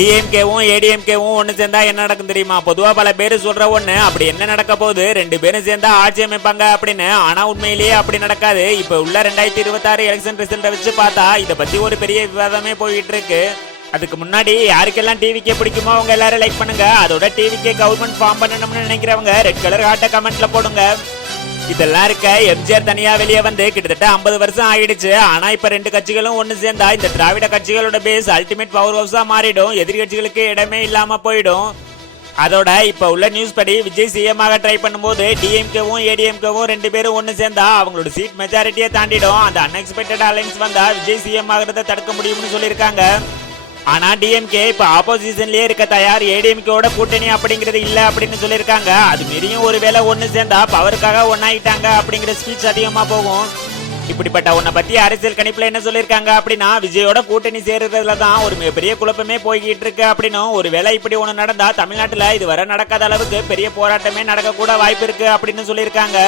டிஎம்கேவும் ஏடிஎம்கேவும் ஒன்னு சேர்ந்தா என்ன நடக்கும் தெரியுமா? பொதுவா பல பேர் சொல்ற ஒண்ணு, அப்படி என்ன நடக்க போகுது, ரெண்டு பேரும் சேர்ந்தா ஆட்சி அமைப்பாங்க அப்படின்னு. ஆனா உண்மையிலேயே அப்படி நடக்காது. இப்ப உள்ள 2026 எலெக்ஷன் ரிசல்ட்டை வச்சு பார்த்தா இத பத்தி ஒரு பெரிய விவாதமே போயிட்டு இருக்கு. அதுக்கு முன்னாடி யாருக்கெல்லாம் டிவிக்கே பிடிக்குமோ அவங்க எல்லாரும் லைக் பண்ணுங்க. அதோட டிவிக்கே கவர்மெண்ட் ஃபார்ம் பண்ணணும்னு நினைக்கிறவங்க ரெட் கலர் ஹார்ட்டை கமெண்ட்ல போடுங்க. இதெல்லாம் இருக்க எம்ஜிஆர் தனியா வெளியே வந்து கிட்டத்தட்ட 50 வருஷம் ஆயிடுச்சு. ஆனா இப்ப ரெண்டு கட்சிகளும் ஒண்ணு சேர்ந்தா இந்த திராவிட கட்சிகளோட பேஸ் அல்டிமேட் பவர் ஹவுஸா மாறிடும். எதிர்கட்சிகளுக்கு இடமே இல்லாம போயிடும். அதோட இப்ப உள்ள நியூஸ் படி விஜய் சிஎம் ஆக ட்ரை பண்ணும்போது டிஎம்கேவும் ஏடிஎம்கேவும் ரெண்டு பேரும் ஒண்ணு சேர்ந்தா அவங்களோட சீட் மெஜாரிட்டியை தாண்டிடும். அந்த அன்எக்ஸ்பெக்டட் அலைன்ஸ் வந்தா விஜய் சிஎம் ஆகிறத தடுக்க முடியும்னு சொல்லியிருக்காங்க. ஆனா டிஎம்கே இப்ப ஆப்போசிஷன்லயே இருக்க தயார், ஏடிஎம்கேவோட கூட்டணி அப்படிங்கிறது இல்ல அப்படின்னு சொல்லியிருக்காங்க. அது மீறியும் ஒருவேளை ஒண்ணு சேர்ந்தா பவருக்காக ஒன்னாயிட்டாங்க அப்படிங்கிற ஸ்பீச் அதிகமா போகும். இப்படிப்பட்ட உன்னை பத்தி அரசியல் கணிப்புல என்ன சொல்லியிருக்காங்க அப்படின்னா, விஜயோட கூட்டணி சேர்றதுல தான் ஒரு மிகப்பெரிய குழப்பமே போய்கிட்டு இருக்கு அப்படின்னும், ஒருவேளை இப்படி ஒண்ணு நடந்தா தமிழ்நாட்டுல இதுவரை நடக்காத அளவுக்கு பெரிய போராட்டமே நடக்க கூட வாய்ப்பு இருக்கு அப்படின்னு சொல்லியிருக்காங்க.